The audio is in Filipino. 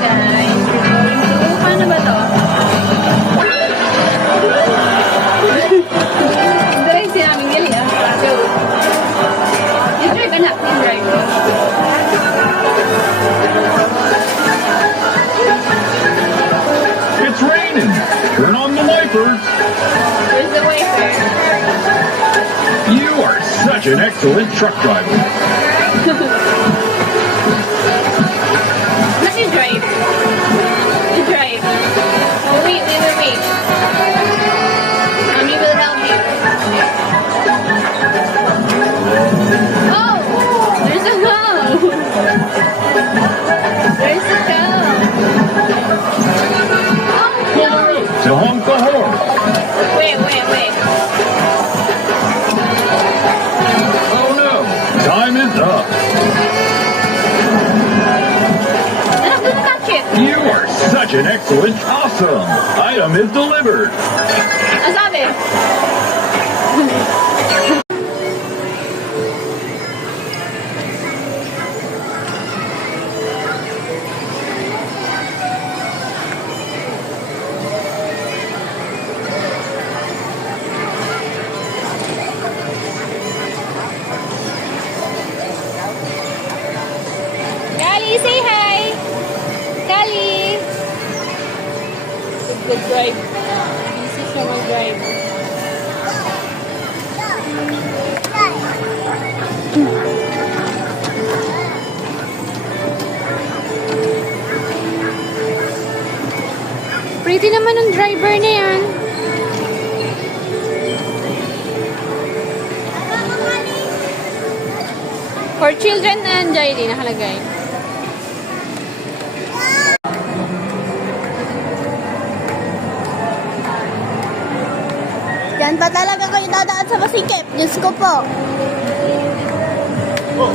Guys, paano ba to? Drive si namin galing ah. Go. I-drive anak, i-drive. It's raining. Turn on the wipers. Where's the wiper? You are such an excellent truck driver. Let me drive. You drive. Oh, wait. Mommy will help you. Oh! There's a hole! There's a hole! Oh, no! To honk the horn. Wait. Oh no, time is up. Don't touch it! You are such an excellent, awesome. Item is delivered. Ang sabi? Kali, say hi! Kali! Good drive. Busy siya mag-drive. Pretty naman ang driver na yan. For children na enjoy din nakalagay. Yan pa talaga kayo dadaan sa masikip. Diyos ko po. Oh,